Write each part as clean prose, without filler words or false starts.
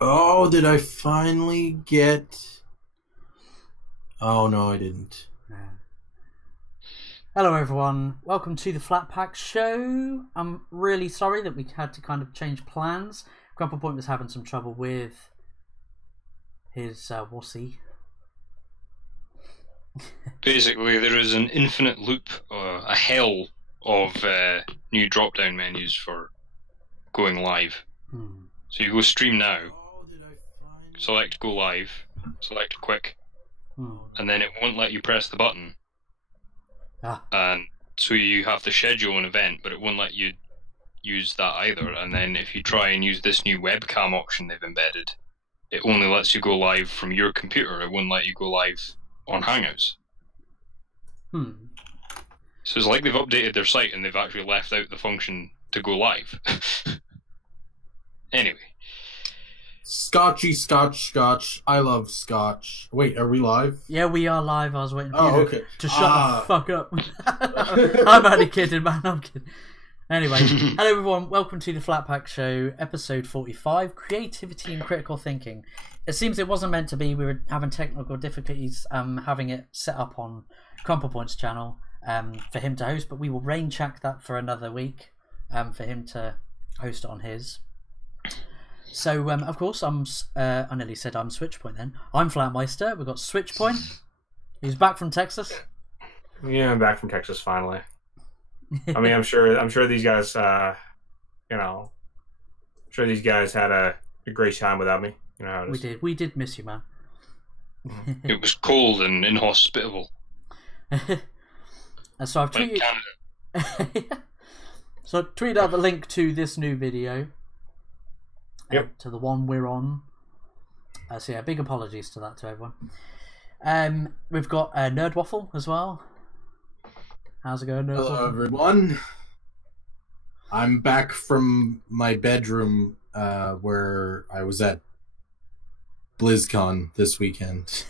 Oh, did I finally get... Oh, no, I didn't. Hello everyone, welcome to the Flat Pack Show. I'm really sorry that we had to kind of change plans. Grandpa Point was having some trouble with his wussy. Basically, there is an infinite loop, a hell of new drop-down menus for going live. So you go stream now, select go live, select quick, and then it won't let you press the button. And so you have to schedule an event, but it won't let you use that either. And then if you try and use this new webcam option they've embedded, it only lets you go live from your computer. It won't let you go live on Hangouts. So it's like they've updated their site and they've actually left out the function to go live. Anyway. Scotchy, scotch. I love scotch. Wait, are we live? Yeah, we are live. I was waiting for you to shut the fuck up. I'm only kidding, man. I'm kidding. Anyway, hello everyone. Welcome to the Flat Pack Show, episode 45, Creativity and Critical Thinking. It seems it wasn't meant to be. We were having technical difficulties having it set up on Crumple Point's channel for him to host, but we will rain check that for another week for him to host it on his. So, of course, I nearly said I'm Switchpoint then. I'm Flatmeister. We've got Switchpoint. He's back from Texas. Yeah, I'm back from Texas finally. I mean, I'm sure these guys, I'm sure these guys had a great time without me. You know how it is. We did miss you, man. It was cold and inhospitable. And so I've tweeted. So I tweeted out the link to this new video. To the one we're on. So yeah, big apologies to that to everyone. We've got Nerd Waffle as well. How's it going, Nerd Waffle? Hello, everyone. I'm back from my bedroom where I was at BlizzCon this weekend.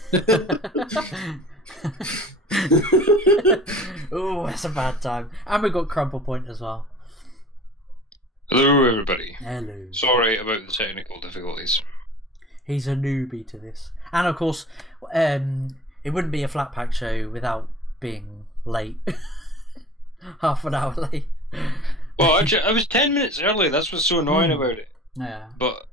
Oh, that's a bad time. And we've got Crumple Point as well. Hello, everybody. Hello. Sorry about the technical difficulties. He's a newbie to this. And of course, it wouldn't be a Flat Pack Show without being late. Half an hour late. Well, actually, I was 10 minutes early. That's what's so annoying about it. Yeah. But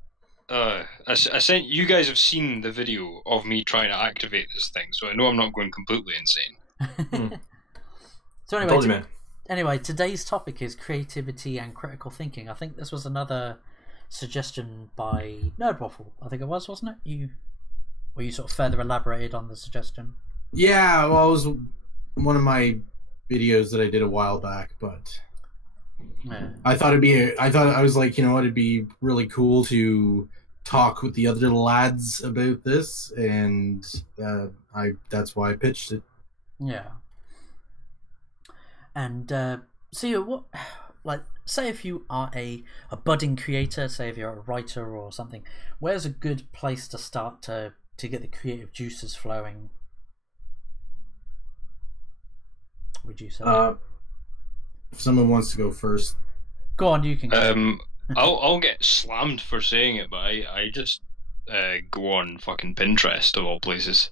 I sent you guys have seen the video of me trying to activate this thing, so I know I'm not going completely insane. So anyway, today's topic is creativity and critical thinking. I think this was another suggestion by Nerd Waffle. I think it was, wasn't it? Where you sort of further elaborated on the suggestion. Yeah, well, it was one of my videos that I did a while back, but I thought I was like, you know what, it'd be really cool to talk with the other lads about this, and that's why I pitched it. Yeah. And say if you are a budding creator, say if you're a writer or something, where's a good place to start to get the creative juices flowing? Would you say? If someone wants to go first, go on. You can go. I'll get slammed for saying it, but I just go on fucking Pinterest of all places.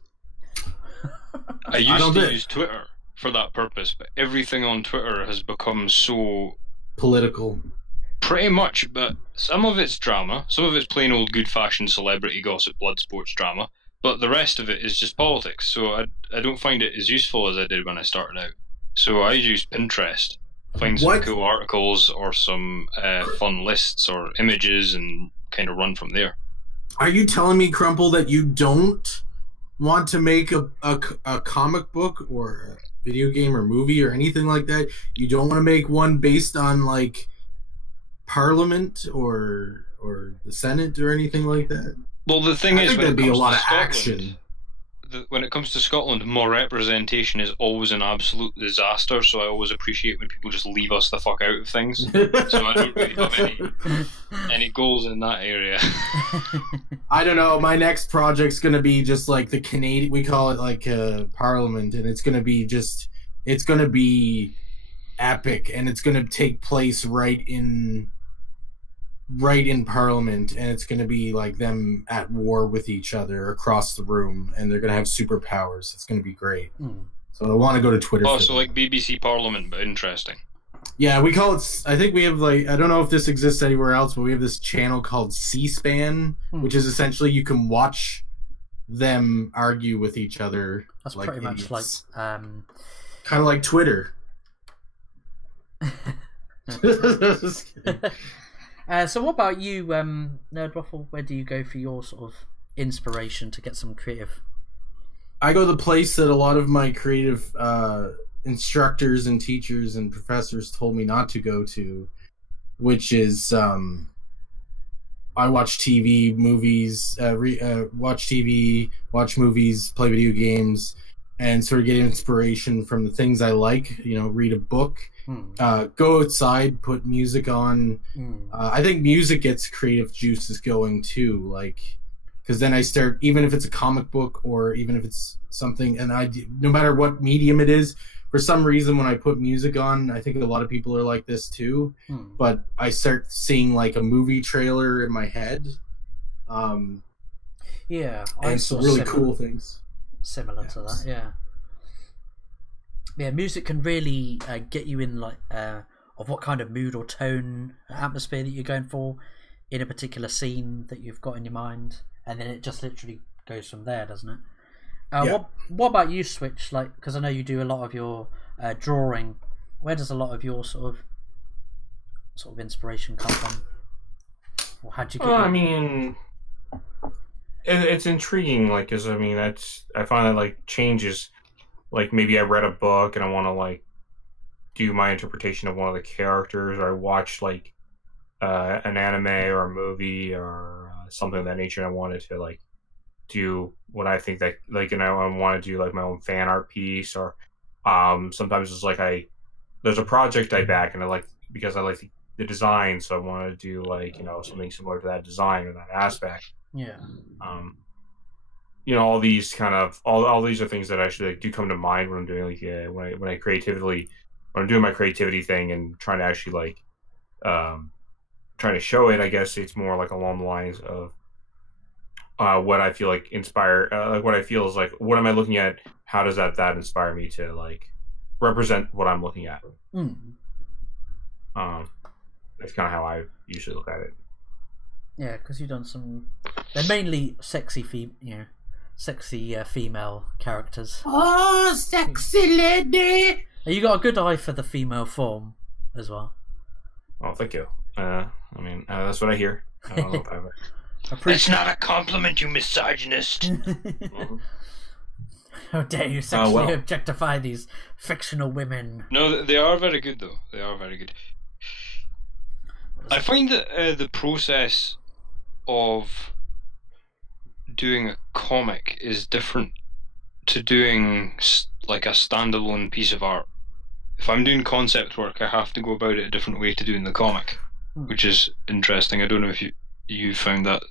I used to use Twitter for that purpose, but everything on Twitter has become so political. Pretty much, but some of it's drama, some of it's plain old good-fashioned celebrity gossip, blood sports drama, but the rest of it is just politics, so I don't find it as useful as I did when I started out. So I use Pinterest, find some cool articles or some fun lists or images and kind of run from there. Are you telling me, Crumple, that you don't want to make a comic book or video game or movie or anything like that? You don't want to make one based on like Parliament or the Senate or anything like that? Well, the thing is, there'd be a lot of action. When it comes to Scotland, more representation is always an absolute disaster, so I always appreciate when people just leave us the fuck out of things. So I don't really have any goals in that area. I don't know, my next project's gonna be just like the Canadian, we call it like Parliament, and it's gonna be epic, and it's gonna take place right in right in Parliament, and it's going to be like them at war with each other across the room, and they're going to have superpowers. It's going to be great. So I want to go to Twitter. Oh, so like BBC Parliament, but interesting. Yeah, we call it. I think we have like, I don't know if this exists anywhere else, but we have this channel called C-SPAN, which is essentially you can watch them argue with each other. That's like pretty idiots. much like kind of like Twitter. Just kidding. So what about you, Nerd Waffle? Where do you go for your sort of inspiration to get some creative? I go to the place that a lot of my creative instructors and teachers and professors told me not to go to, which is I watch TV, movies, watch TV, watch movies, play video games, and sort of get inspiration from the things I like. You know, read a book, go outside, put music on. I think music gets creative juices going too, like, because then I start, even if it's a comic book or even if it's something, and no matter what medium it is, for some reason when I put music on, I think a lot of people are like this too, but I start seeing like a movie trailer in my head. Yeah, and some really cool things. Similar to that, yeah. Yeah, music can really get you in like of what kind of mood or tone, atmosphere that you're going for in a particular scene that you've got in your mind, and then it just literally goes from there, doesn't it? What about you, Switch? Like, because I know you do a lot of your drawing. Where does a lot of your sort of inspiration come from? Or how'd you get? I mean, it's intriguing. Like, because I mean, I find that like changes. Like maybe I read a book and I want to like do my interpretation of one of the characters, or I watched like an anime or a movie or something of that nature, and I wanted to like do what I think that like, and I want to do like my own fan art piece, or sometimes it's like there's a project I back and I like, because I like the design, so I want to do like, you know, something similar to that design or that aspect. Yeah. You know, all these kind of all these are things that actually like, do come to mind when I'm doing like when I'm doing my creativity thing and trying to actually like trying to show it. I guess it's more like along the lines of what I feel like like what I feel is like, what am I looking at? How does that inspire me to like represent what I'm looking at? That's kind of how I usually look at it. Yeah, because you've done some. They're mainly sexy female characters. Oh, sexy lady! And you got a good eye for the female form as well. Oh, thank you. I mean, that's what I hear. I don't know if I ever... It's not a compliment, you misogynist. How dare you sexually objectify these fictional women? No, they are very good, though. They are very good. I find that the process of doing a comic is different to doing like a standalone piece of art. If I'm doing concept work, I have to go about it a different way to doing the comic, which is interesting. I don't know if you found that.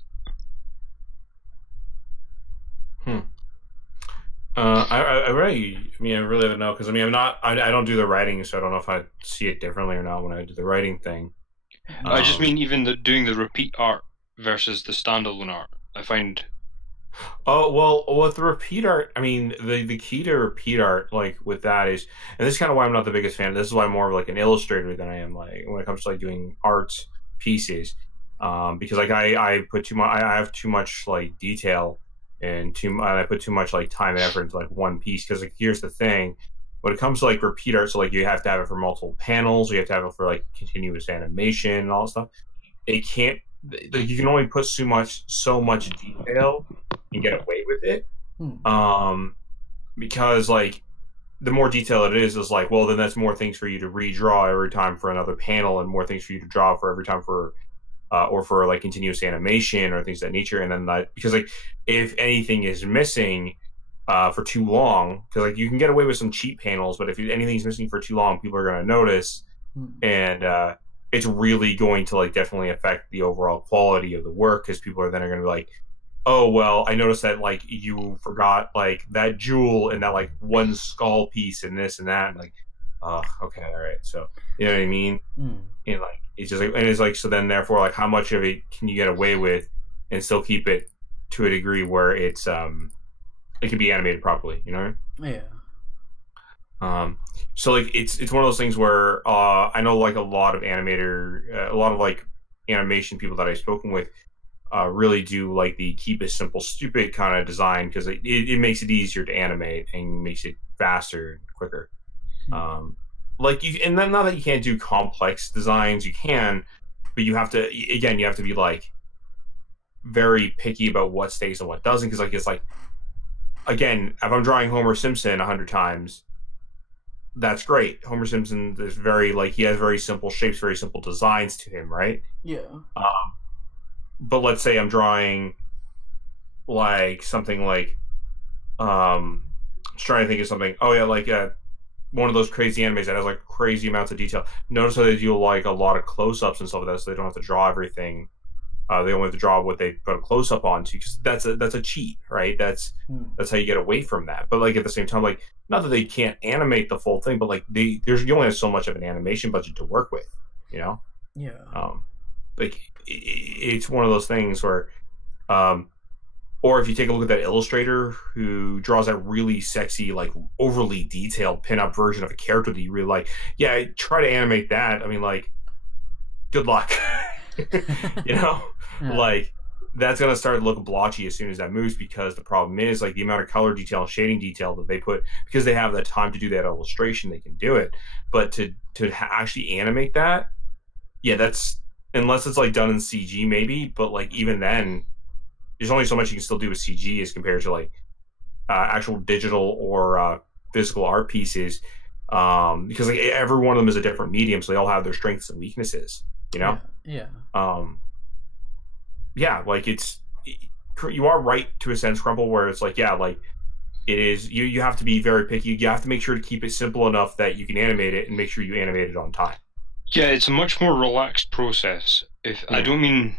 I really don't know, because I mean, I don't do the writing, so I don't know if I see it differently or not when I do the writing thing. I just mean even doing the repeat art versus the standalone art. I find. Oh well, with the repeat art, I mean the key to repeat art, like with that is, and this is kind of why I'm not the biggest fan. This is why I'm more of like an illustrator than I am like when it comes to like doing art pieces, because like I have too much like detail and I put too much like time and effort into like one piece. Because like here's the thing, when it comes to like repeat art, so like you have to have it for multiple panels, you have to have it for like continuous animation and all that stuff. It can't. Like you can only put so much detail and get away with it, because like the more detail it is like, well, then that's more things for you to redraw every time for another panel, and more things for you to draw for every time for or for like continuous animation or things of that nature. And then that, because like if anything is missing for too long, because like you can get away with some cheap panels, but if anything's missing for too long, people are going to notice, and it's really going to like definitely affect the overall quality of the work, because people are then going to be like, oh well, I noticed that like you forgot like that jewel and that like one skull piece and this and that, and like, okay, all right, so you know what I mean. And like it's just like, and it's like, so then therefore, like, how much of it can you get away with and still keep it to a degree where it's it can be animated properly, you know? Yeah. So like it's one of those things where I know like a lot of like animation people that I've spoken with really do like the keep it simple, stupid kind of design because it makes it easier to animate and makes it faster and quicker. Like you, and then not that you can't do complex designs, you can, but you have to be like very picky about what stays and what doesn't, because like it's like, again, if I'm drawing Homer Simpson 100 times, that's great. Homer Simpson is very like, he has very simple shapes, very simple designs to him, right? Yeah. But let's say I'm drawing like something like just trying to think of something. Oh yeah, like one of those crazy animes that has like crazy amounts of detail. Notice how they do like a lot of close-ups and stuff like that, so they don't have to draw everything. They only have to draw what they put a close-up onto, because that's a cheat, right? That's how you get away from that. But like at the same time, like, not that they can't animate the full thing, but like you only have so much of an animation budget to work with, you know? Yeah. Like it's one of those things where, or if you take a look at that illustrator who draws that really sexy, like overly detailed pinup version of a character that you really like, yeah, try to animate that. I mean, like, good luck. You know, like that's gonna start to look blotchy as soon as that moves, because the problem is like the amount of color detail and shading detail that they put, because they have the time to do that illustration, they can do it. But to actually animate that, yeah, that's, unless it's like done in CG maybe, but like even then, there's only so much you can still do with CG as compared to like actual digital or physical art pieces, because like every one of them is a different medium, so they all have their strengths and weaknesses, you know? Yeah. Yeah, like you are right to a sense, Crumple, where it's like, yeah, like it is, you have to be very picky. You have to make sure to keep it simple enough that you can animate it and make sure you animate it on time. Yeah, it's a much more relaxed process. I don't mean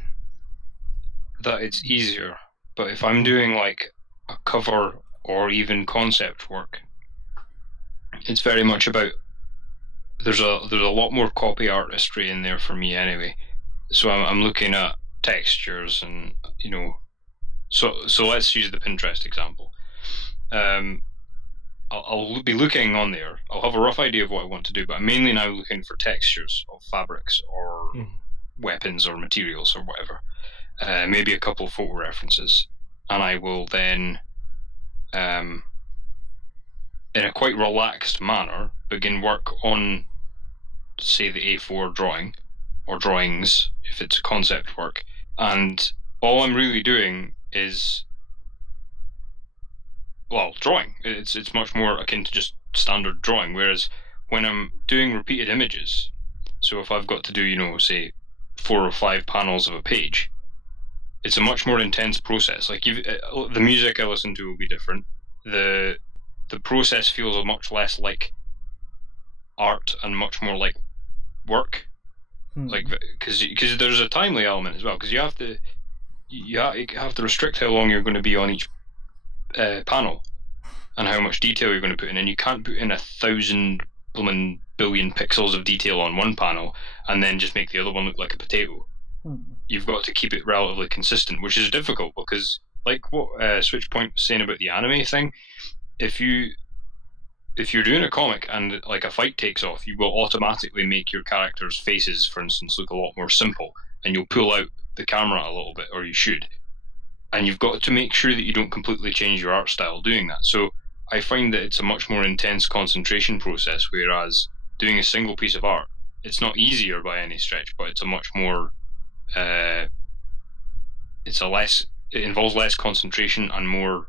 that it's easier, but if I'm doing like a cover or even concept work, it's very much about, there's a lot more copy artistry in there for me anyway. So I'm looking at textures and, you know, so let's use the Pinterest example. I'll be looking on there. I'll have a rough idea of what I want to do, but I'm mainly now looking for textures of fabrics or weapons or materials or whatever. Maybe a couple of photo references, and I will then, in a quite relaxed manner, begin work on, say, the A4 drawing, or drawings if it's concept work, and all I'm really doing is, well, drawing. It's much more akin to just standard drawing, whereas when I'm doing repeated images, so if I've got to do, you know, say 4 or 5 panels of a page, it's a much more intense process. Like the music I listen to will be different. The process feels much less like art and much more like work. Like, because there's a timely element as well, because you have to restrict how long you're going to be on each panel and how much detail you're going to put in, and you can't put in 1,000 billion pixels of detail on one panel and then just make the other one look like a potato. You've got to keep it relatively consistent, which is difficult because, like what Switchpoint was saying about the anime thing, if you're doing a comic and like a fight takes off, you will automatically make your characters' faces, for instance, look a lot more simple, and you'll pull out the camera a little bit, or you should. And you've got to make sure that you don't completely change your art style doing that. So I find that it's a much more intense concentration process, whereas doing a single piece of art, it's not easier by any stretch, but it's a much more it involves less concentration and more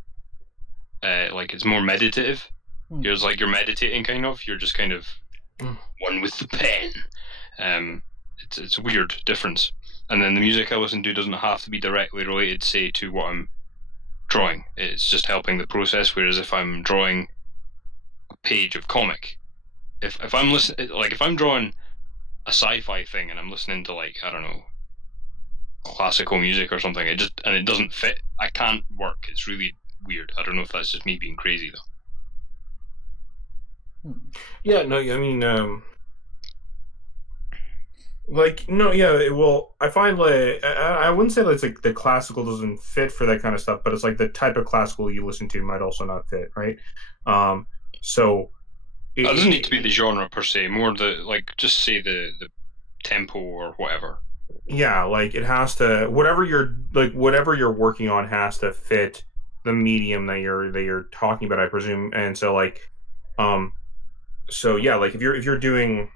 like it's more meditative. It's like you're meditating, kind of. You're just kind of one with the pen. It's a weird difference. And then the music I listen to doesn't have to be directly related, say, to what I'm drawing. It's just helping the process. Whereas if I'm drawing a page of comic, if I'm listening, like if I'm drawing a sci-fi thing and I'm listening to, like, I don't know, classical music or something, it doesn't fit, I can't work. It's really weird. I don't know if that's just me being crazy though. Yeah, no, I mean, Like, no, yeah, well, I find like I wouldn't say that it's like the classical doesn't fit for that kind of stuff, but it's like the type of classical you listen to might also not fit, right? So it doesn't need to be the genre per se, more the like just say the tempo or whatever. Yeah, like it has to whatever you're working on has to fit the medium that you're talking about, I presume. And so like so yeah, like if you're doing,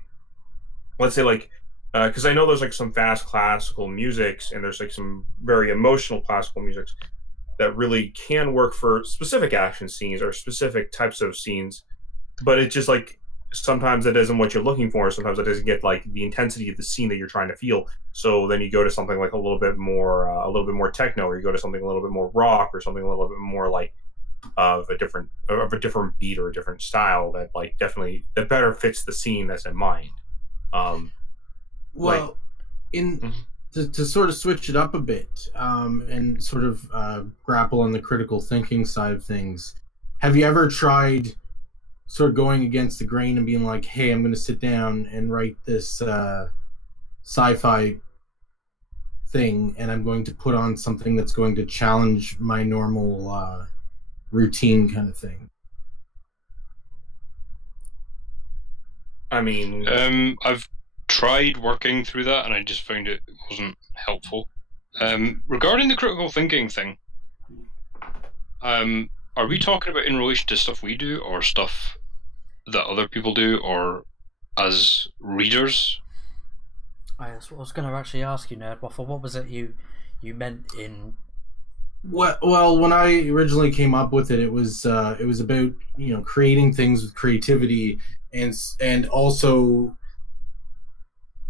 let's say like because I know there's like some fast classical musics and there's like some very emotional classical musics that really can work for specific action scenes or specific types of scenes, but it's just like sometimes it isn't what you're looking for. Sometimes it doesn't get like the intensity of the scene that you're trying to feel. So then you go to something like a little bit more techno, or you go to something a little bit more rock, or something a little bit more like of a different beat or a different style that like definitely that better fits the scene that's in mind. Well, to sort of switch it up a bit, and sort of grapple on the critical thinking side of things, have you ever tried sort of going against the grain and being like, hey, I'm going to sit down and write this sci-fi thing, and I'm going to put on something that's going to challenge my normal routine kind of thing? I mean, I've tried working through that, and I just found it wasn't helpful. Regarding the critical thinking thing, are we talking about in relation to stuff we do, or stuff that other people do, or as readers? I was going to actually ask you, Nerdwaffle, what was it you meant in? Well, when I originally came up with it, it was about creating things with creativity and also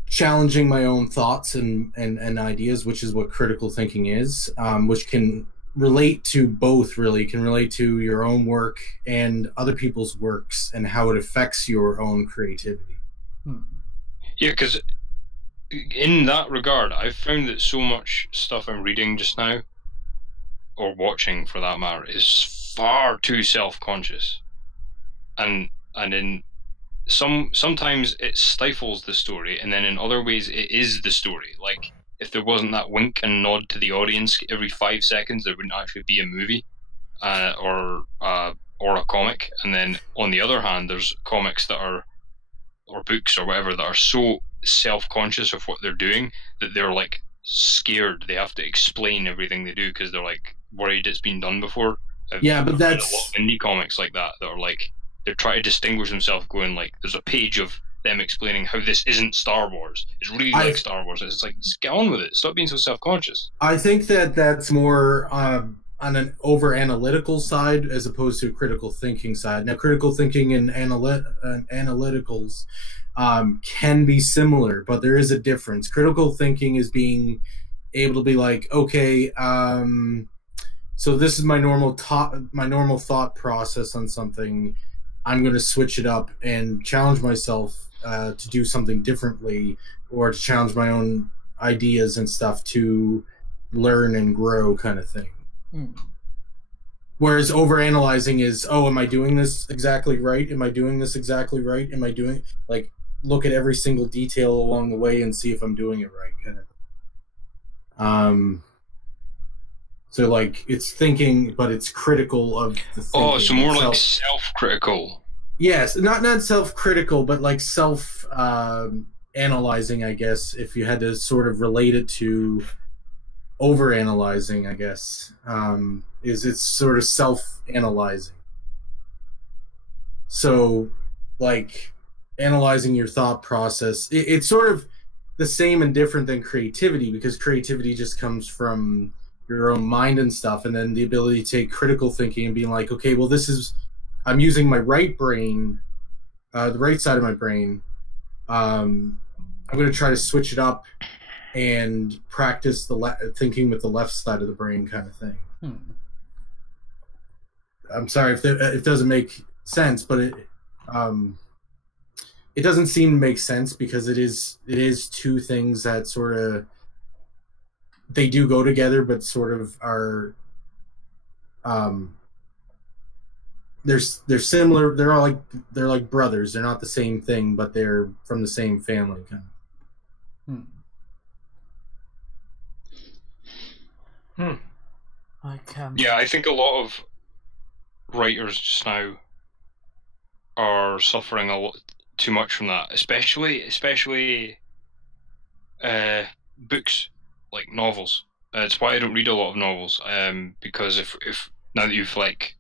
challenging my own thoughts and ideas, which is what critical thinking is, which can relate to both, really. It can relate to your own work and other people's works and how it affects your own creativity. Yeah, because in that regard, I've found that so much stuff I'm reading just now, or watching for that matter, is far too self-conscious, and in sometimes it stifles the story, and then in other ways it is the story. Like, if there wasn't that wink and nod to the audience every 5 seconds, there wouldn't actually be a movie or a comic. And then on the other hand, there's comics that are, or books or whatever, that are so self-conscious of what they're doing that they're like scared. They have to explain everything they do because they're like worried it's been done before. But that's a lot of indie comics like that are like, they're trying to distinguish themselves, going like, there's a page of them explaining how this isn't Star Wars. It's really like Star Wars. It's like, just get on with it. Stop being so self-conscious. I think that's more on an over-analytical side as opposed to a critical thinking side. Now, critical thinking and analyticals can be similar, but there is a difference. Critical thinking is being able to be like, okay, so this is my normal thought process on something. I'm going to switch it up and challenge myself to do something differently, or to challenge my own ideas and stuff to learn and grow, kind of thing. Whereas overanalyzing is, oh, am I doing this exactly right? Am I doing this exactly right? Am I doing, like, look at every single detail along the way and see if I'm doing it right, kind of thing. So, like, it's thinking, but it's critical of the thinking. Oh, so more like self-critical. Yes, not self-critical, but like self-analyzing, I guess, if you had to sort of relate it to over-analyzing, I guess, is it's sort of self-analyzing. So, like, analyzing your thought process, it's sort of the same and different than creativity, because creativity just comes from your own mind and stuff, and then the ability to take critical thinking and being like, okay, well, I'm using my right brain, the right side of my brain. I'm going to try to switch it up and practice thinking with the left side of the brain, kind of thing. I'm sorry if it doesn't make sense, but it doesn't seem to make sense, because it is two things that sort of, they do go together, but sort of are they're similar. They're like brothers. They're not the same thing, but they're from the same family, kind of. Yeah, I think a lot of writers just now are suffering a lot too much from that, especially books like novels. It's why I don't read a lot of novels. Because if now that you've like,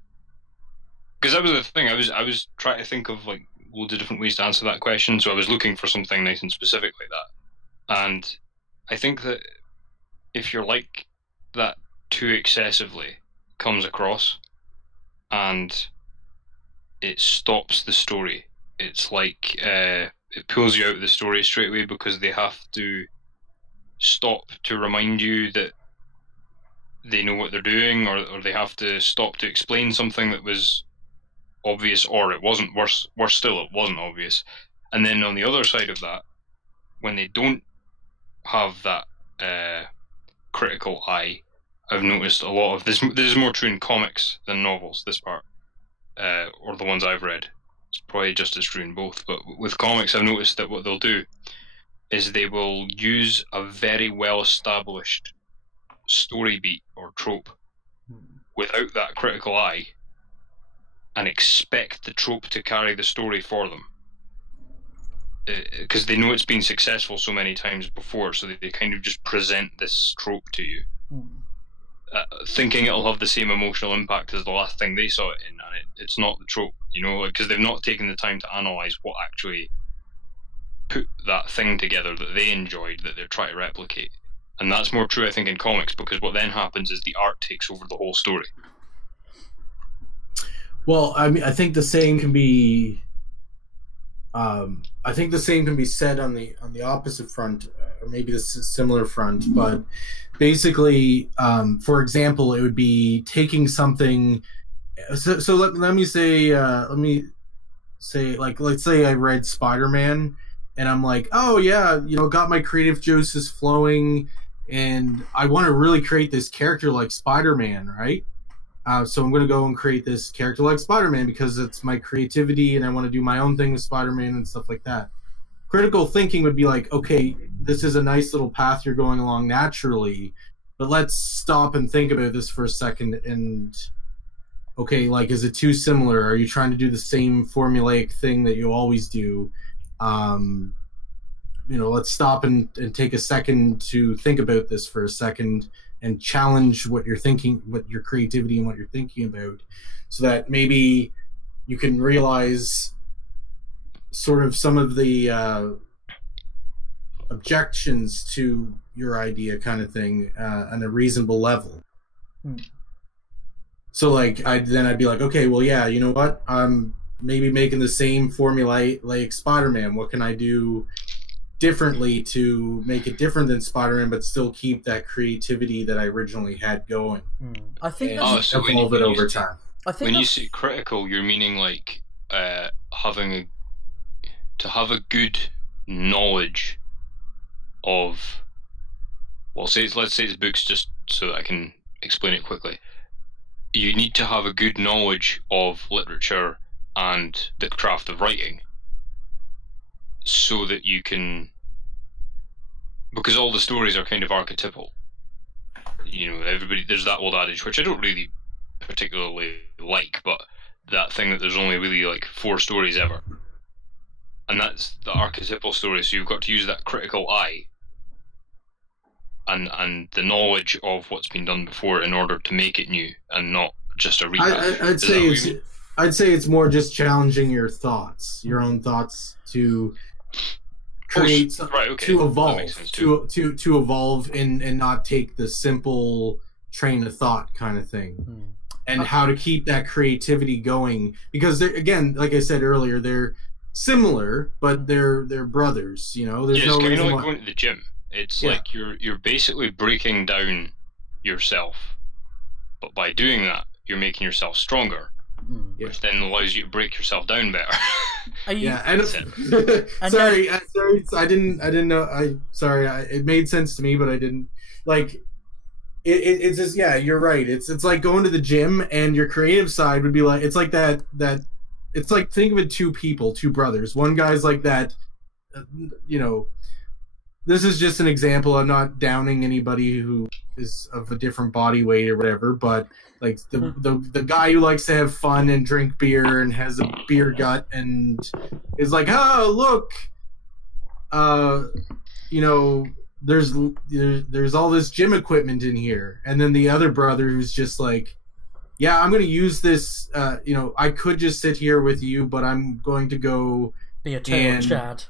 because that was the thing. I was trying to think of like loads of different ways to answer that question. So I was looking for something nice and specific like that. And I think that if you're like that too excessively comes across, and it stops the story. It's like it pulls you out of the story straight away because they have to stop to remind you that they know what they're doing, or they have to stop to explain something that was obvious, or it wasn't. Worse still, it wasn't obvious. And then on the other side of that, when they don't have that critical eye, I've noticed a lot of this. This is more true in comics than novels. This part, or the ones I've read, it's probably just as true in both. But with comics, I've noticed that what they'll do is they will use a very well-established story beat or trope without that critical eye, and expect the trope to carry the story for them. Because they know it's been successful so many times before, so they kind of just present this trope to you, thinking it'll have the same emotional impact as the last thing they saw it in, and it's not the trope, you know, because they've not taken the time to analyse what actually put that thing together that they enjoyed, that they're trying to replicate. And that's more true, I think, in comics, because what then happens is the art takes over the whole story. Well, I mean, I think the same can be. I think the same can be said on the opposite front, or maybe the similar front. But basically, for example, it would be taking something. So let me say, like, let's say I read Spider-Man, and I'm like, oh yeah, you know, got my creative juices flowing, and I want to really create this character like Spider-Man, right? So I'm going to go and create this character like Spider-Man because it's my creativity and I want to do my own thing with Spider-Man and stuff like that. Critical thinking would be like, okay, this is a nice little path you're going along naturally, but let's stop and think about this for a second. And okay, like, is it too similar? Are you trying to do the same formulaic thing that you always do? You know, let's stop and take a second to think about this for a second and challenge what you're thinking, what your creativity and what you're thinking about, so that maybe you can realize sort of some of the objections to your idea kind of thing on a reasonable level. So like I'd be like, okay, well, yeah, you know what? I'm maybe making the same formula like Spider-Man. What can I do differently to make it different than Spider-Man, but still keep that creativity that I originally had going? I think so evolve it over time. I think when you say critical, you're meaning like having a good knowledge of. Well, let's say it's books, just so that I can explain it quickly. You need to have a good knowledge of literature and the craft of writing, so that you can, because all the stories are kind of archetypal. You know, there's that old adage, which I don't really particularly like, but that thing that there's only really like 4 stories ever. And that's the archetypal story, so you've got to use that critical eye and the knowledge of what's been done before in order to make it new and not just a rehash. I'd say it's more just challenging your thoughts, your own thoughts, to create to evolve, to evolve and not take the simple train of thought kind of thing, and how to keep that creativity going, because again, like I said earlier, they're similar, but they're brothers. You know, there's no reason reason like going to the gym. It's like you're basically breaking down yourself, but by doing that, you're making yourself stronger. Which then allows you to break yourself down better. Sorry, I didn't know. It made sense to me, but I didn't like. It's just, yeah, you're right. It's like going to the gym, and your creative side would be like, it's like that. It's like, think of it, two brothers. One guy's like that, you know, this is just an example. I'm not downing anybody who is of a different body weight or whatever, but like the guy who likes to have fun and drink beer and has a beer gut and is like, oh look, you know, there's all this gym equipment in here, and then the other brother who's just like, yeah, I'm going to use this. You know, I could just sit here with you, but I'm going to go be a total Chad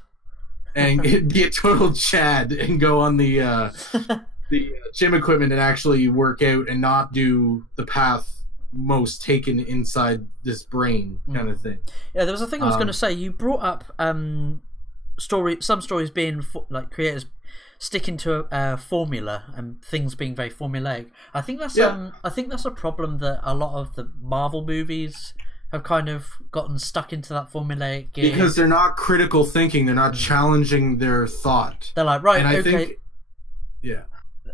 and be a total Chad and go on the gym equipment and actually work out and not do the path most taken inside this brain kind of thing. Yeah, there was a thing I was going to say. You brought up some stories being like creators sticking to a formula and things being very formulaic. I think that's a problem that a lot of the Marvel movies have kind of gotten stuck into that formulaic game. Because they're not critical thinking, they're not challenging their thought. They're like, right, and okay. I think, yeah.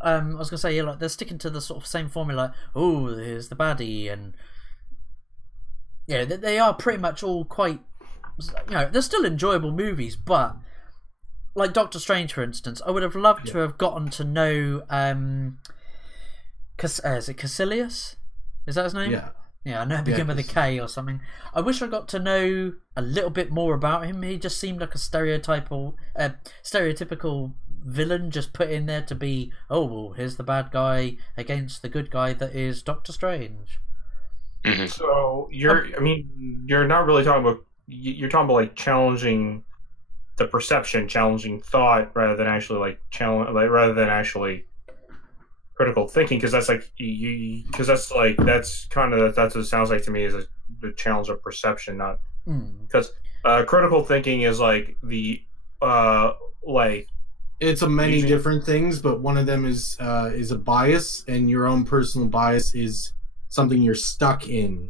I was gonna say, yeah, like they're sticking to the sort of same formula. Oh, here's the baddie, and yeah, they are pretty much all quite. You know, they're still enjoyable movies, but like Doctor Strange, for instance, I would have loved to have gotten to know. Is it Caecilius? Is that his name? Yeah. Yeah, I know it began with a K or something. I wish I got to know a little bit more about him. He just seemed like a stereotypical villain just put in there to be, oh, well, here's the bad guy against the good guy that is Doctor Strange. Mm-hmm. So you're not really talking about, you're talking about like challenging the perception, challenging thought, rather than actually critical thinking, because that's like that's what it sounds like to me, is the challenge of perception, not because critical thinking is like the like it's a many different things, but one of them is a bias, and your own personal bias is something you're stuck in,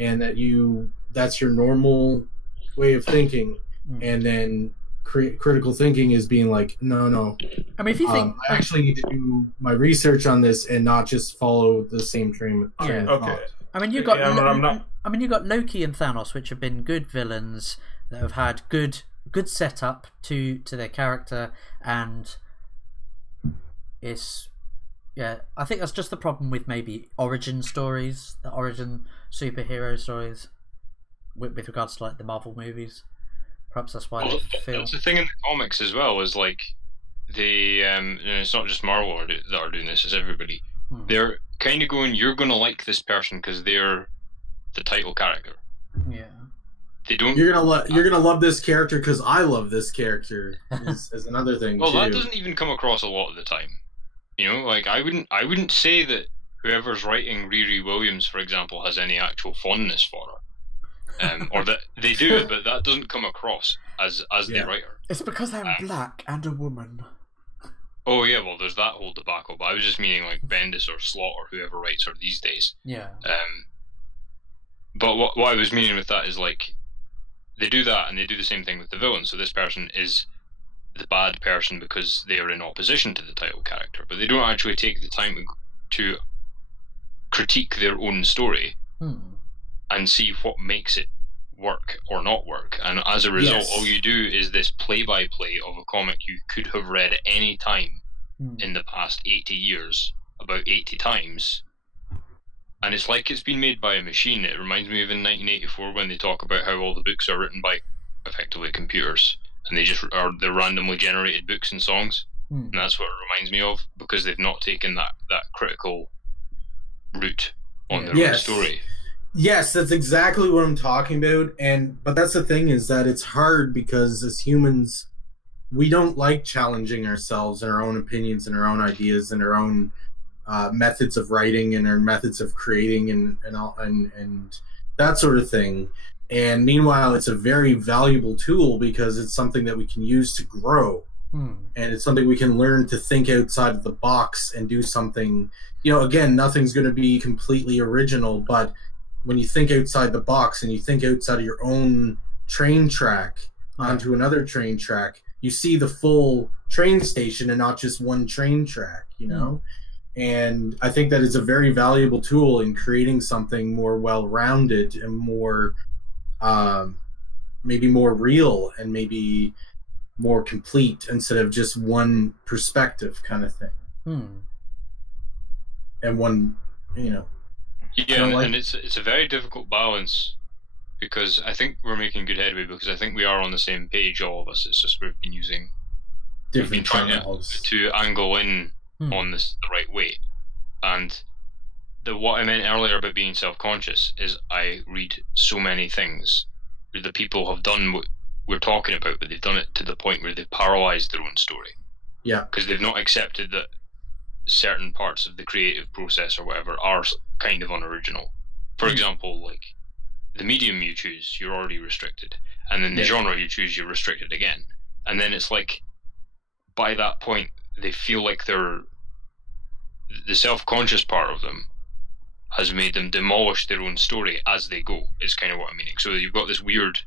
and that's your normal way of thinking, and then critical thinking is being like, no. I mean, if you think, I actually need to do my research on this and not just follow the same train of thought. I mean, you got Loki and Thanos, which have been good villains that have had good setup to their character, and it's I think that's just the problem with maybe origin stories, the origin superhero stories, with regards to like the Marvel movies. Perhaps that's why they feel. That's the thing in the comics as well, is like and it's not just Marvel that are doing this; it's everybody. They're kind of going, "You're going to like this person because they're the title character." Yeah. They don't. You're gonna love this character because I love this character. Is another thing. Well, too. that doesn't even come across a lot of the time. You know, like I wouldn't say that whoever's writing Riri Williams, for example, has any actual fondness for her. Or that they do, but that doesn't come across as the writer. It's because I'm black and a woman. Oh yeah, well there's that whole debacle, but I was just meaning like Bendis or Slott or whoever writes her these days. Yeah. But what I was meaning with that is like they do that and they do the same thing with the villain. So this person is the bad person because they are in opposition to the title character, but they don't actually take the time to critique their own story. And see what makes it work or not work. And as a result, all you do is this play-by-play of a comic you could have read at any time in the past 80 years, about 80 times. And it's like it's been made by a machine. It reminds me of in 1984 when they talk about how all the books are written by, effectively, computers. And they're randomly generated books and songs. And that's what it reminds me of, because they've not taken that critical route on their own story. Yes, that's exactly what I'm talking about. But that's the thing, is that it's hard because as humans, we don't like challenging ourselves and our own opinions and our own ideas and our own methods of writing and our methods of creating and that sort of thing. And meanwhile, it's a very valuable tool because it's something that we can use to grow. And it's something we can learn to think outside of the box and do something. You know, again, nothing's going to be completely original, but when you think outside the box and you think outside of your own train track onto another train track, you see the full train station and not just one train track, you know? And I think that is a very valuable tool in creating something more well-rounded and more, maybe more real, and maybe more complete instead of just one perspective kind of thing. And one, you know. Yeah, and it's a very difficult balance, because I think we're making good headway, because I think we are on the same page, all of us. It's just we've been trying to angle in on this the right way. And what I meant earlier about being self-conscious is I read so many things where the people have done what we're talking about, but they've done it to the point where they've paralyzed their own story. Yeah. Because they've not accepted that certain parts of the creative process or whatever are kind of unoriginal. For example, like the medium you choose, you're already restricted. And then the genre you choose, you're restricted again. And then it's like, by that point, they feel like the self-conscious part of them has made them demolish their own story as they go, is kind of what I'm meaning. So you've got this weird...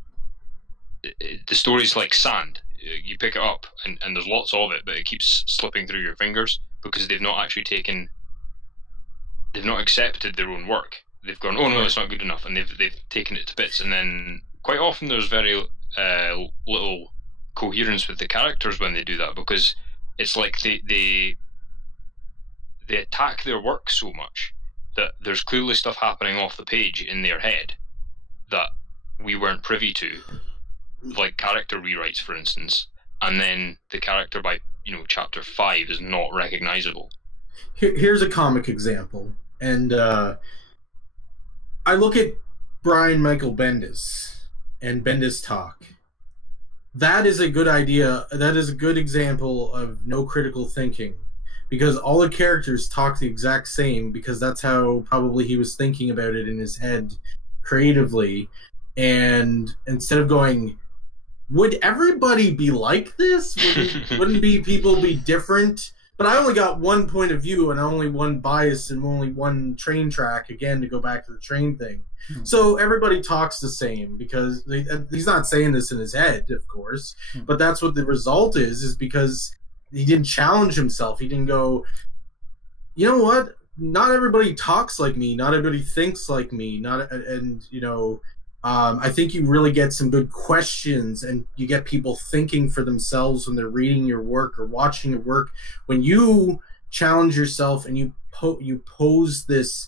The story's like sand. You pick it up, and there's lots of it, but it keeps slipping through your fingers, because they've not actually they've not accepted their own work. They've gone, oh no, it's not good enough, and they've taken it to bits. And then quite often there's very little coherence with the characters when they do that, because it's like they attack their work so much that there's clearly stuff happening off the page in their head that we weren't privy to, like character rewrites, for instance, and then the character by chapter 5 is not recognizable. Here's a comic example, and I look at Brian Michael Bendis and Bendis Talk. That is a good idea. That is a good example of no critical thinking, because all the characters talk the exact same, because that's how probably he was thinking about it in his head creatively. And instead of going, would everybody be like this? Wouldn't people be different? But I only got one point of view and only one bias and only one train track, again, to go back to the train thing. So everybody talks the same, because he's not saying this in his head, of course, but that's what the result is because he didn't challenge himself. He didn't go, you know what? Not everybody talks like me. Not everybody thinks like me. I think you really get some good questions, and you get people thinking for themselves when they're reading your work or watching your work. When you challenge yourself and you pose this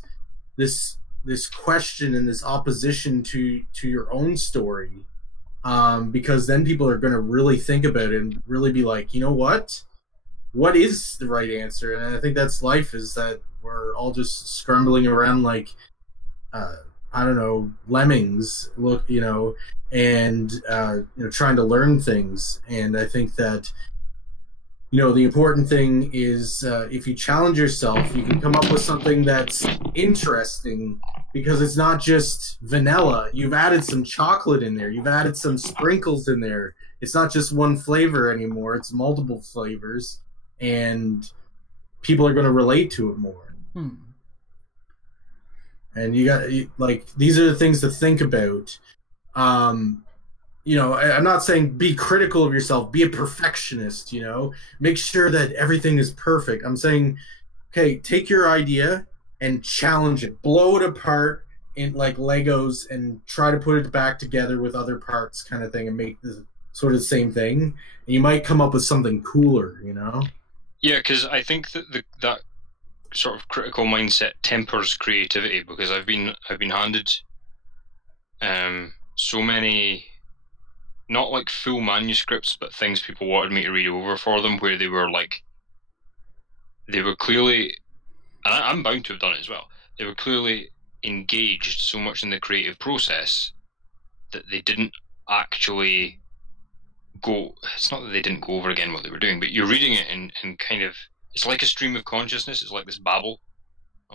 question and this opposition to your own story, because then people are going to really think about it and really be like, you know what is the right answer? And I think that's life, is that we're all just scrambling around like I don't know, lemmings, and trying to learn things. And I think that the important thing is, if you challenge yourself, you can come up with something that's interesting, because it's not just vanilla. You've added some chocolate in there. You've added some sprinkles in there. It's not just one flavor anymore. It's multiple flavors, and people are going to relate to it more. And these are the things to think about. I'm not saying be critical of yourself, be a perfectionist, make sure that everything is perfect. I'm saying, okay, take your idea and challenge it, blow it apart in like Legos and try to put it back together with other parts kind of thing and make the sort of same thing. And you might come up with something cooler, Yeah, because I think that that sort of critical mindset tempers creativity, because I've been handed so many, not like full manuscripts, but things people wanted me to read over for them, where they were clearly, and I'm bound to have done it as well, they were clearly engaged so much in the creative process that they didn't actually go, it's not that they didn't go over again what they were doing, but you're reading it and kind of, it's like a stream of consciousness. It's like this babble.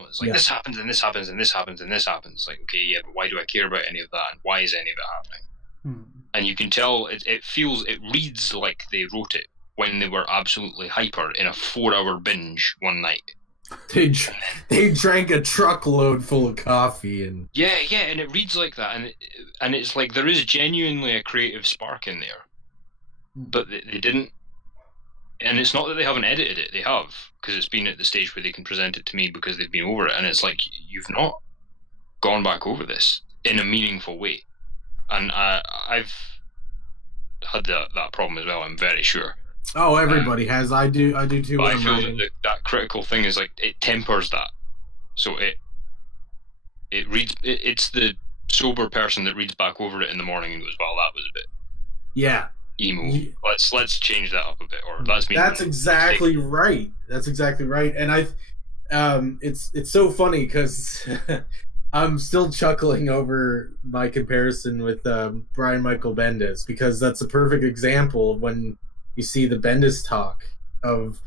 It's like, this happens and this happens and this happens and this happens. Like, okay, yeah, but why do I care about any of that? And why is any of it happening? And you can tell it reads like they wrote it when they were absolutely hyper in a 4-hour binge one night. They drank a truckload full of coffee and yeah, and it reads like that, and it's like there is genuinely a creative spark in there, but they didn't. And it's not that they haven't edited it; they have, because it's been at the stage where they can present it to me because they've been over it, and it's like, you've not gone back over this in a meaningful way. And I've had that problem as well. I'm very sure. Oh, everybody has. I do too. But I feel that critical thing is like it tempers that, so it reads. It's the sober person that reads back over it in the morning and goes, "Well, that was a bit emo. Let's change that up a bit." Or that's me. That's exactly right. That's exactly right. And it's so funny because I'm still chuckling over my comparison with Brian Michael Bendis, because that's a perfect example of when you see the Bendis talk of.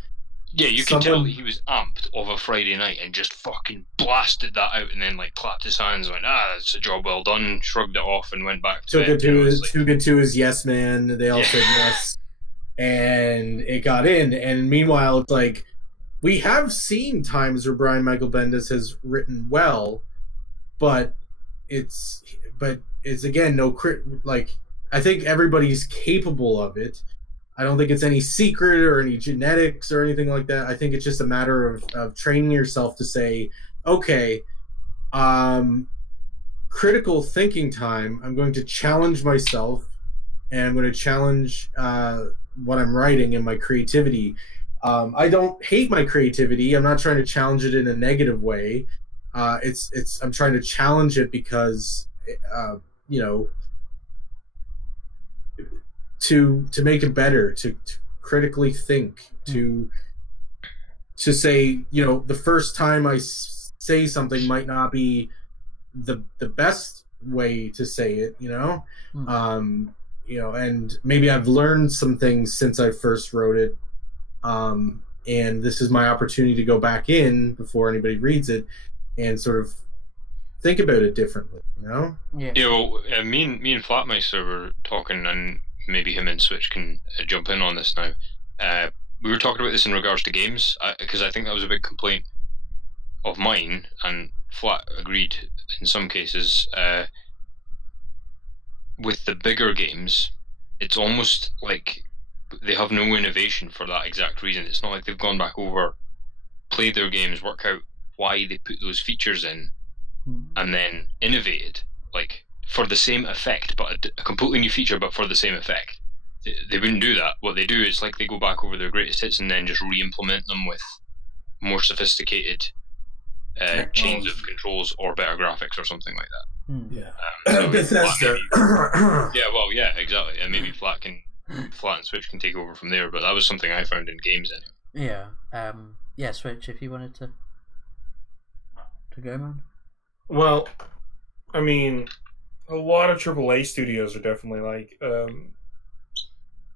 Yeah, you can tell that he was amped of a Friday night and just fucking blasted that out, and then like clapped his hands and went, "That's a job well done," shrugged it off and went back to it. Took it to his yes man. They all said yes, and it got in. And meanwhile, it's like we have seen times where Brian Michael Bendis has written well, but it's again like I think everybody's capable of it. I don't think it's any secret or any genetics or anything like that. I think it's just a matter of training yourself to say, okay, critical thinking time, I'm going to challenge myself, and I'm going to challenge what I'm writing and my creativity. I don't hate my creativity. I'm not trying to challenge it in a negative way. I'm trying to challenge it because, to make it better, to critically think, to say, the first time I say something might not be the best way to say it, and maybe I've learned some things since I first wrote it, and this is my opportunity to go back in before anybody reads it and sort of think about it differently, Yeah, well, me and Flatmeister were talking, and maybe him and Switch can jump in on this now. We were talking about this in regards to games, because I think that was a big complaint of mine, and Flat agreed in some cases. With the bigger games, it's almost like they have no innovation for that exact reason. It's not like they've gone back over, played their games, work out why they put those features in, and then innovated. Like, for the same effect, but a completely new feature, but for the same effect. They wouldn't do that. What they do is like they go back over their greatest hits and then just re-implement them with more sophisticated chains of controls or better graphics or something like that. Yeah. Bethesda. Yeah, exactly. And maybe Flat and Switch can take over from there, but that was something I found in games anyway. Yeah. Switch, if you wanted to go, man. Well, I mean, a lot of AAA studios are definitely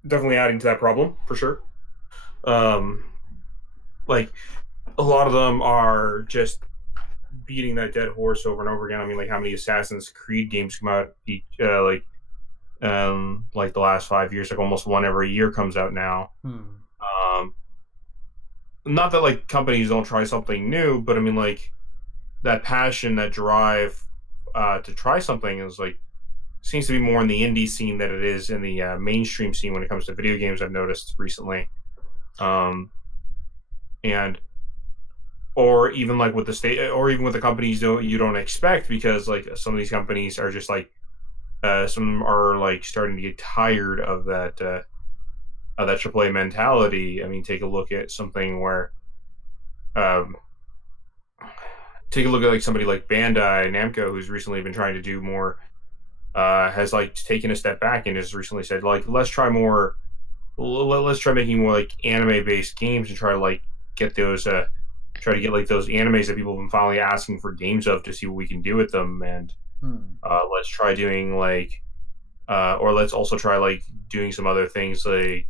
definitely adding to that problem for sure. Like a lot of them are just beating that dead horse over and over again. I mean, like how many Assassin's Creed games come out the last 5 years? Like almost one every year comes out now. Not that like companies don't try something new, but I mean like that passion, that drive to try something is seems to be more in the indie scene than it is in the mainstream scene when it comes to video games. I've noticed recently, or even like with the state, or even with the companies you don't expect, because like some of these companies are just some are like starting to get tired of that AAA mentality. I mean, take a look at something where. Take a look at like somebody like Bandai Namco, who's recently been trying to do more, has taken a step back and has recently said let's try making more anime based games and try to get those try to get those animes that people have been finally asking for games of, to see what we can do with them. And let's try doing or let's also try doing some other things now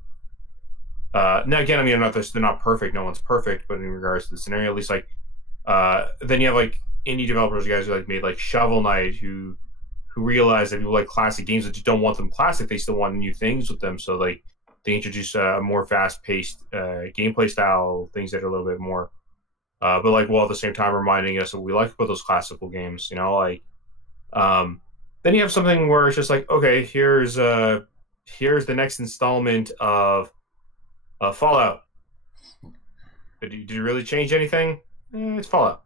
again, I mean, they're not perfect, no one's perfect, but in regards to the scenario, at least then you have indie developers, guys who made Shovel Knight, who realize that people like classic games that just don't want them classic, they still want new things with them, so they introduce a more fast-paced gameplay style, things that are a little bit more but while at the same time reminding us what we like about those classical games, then you have something where it's just okay, here's the next installment of Fallout. Did you really change anything? It's Fallout.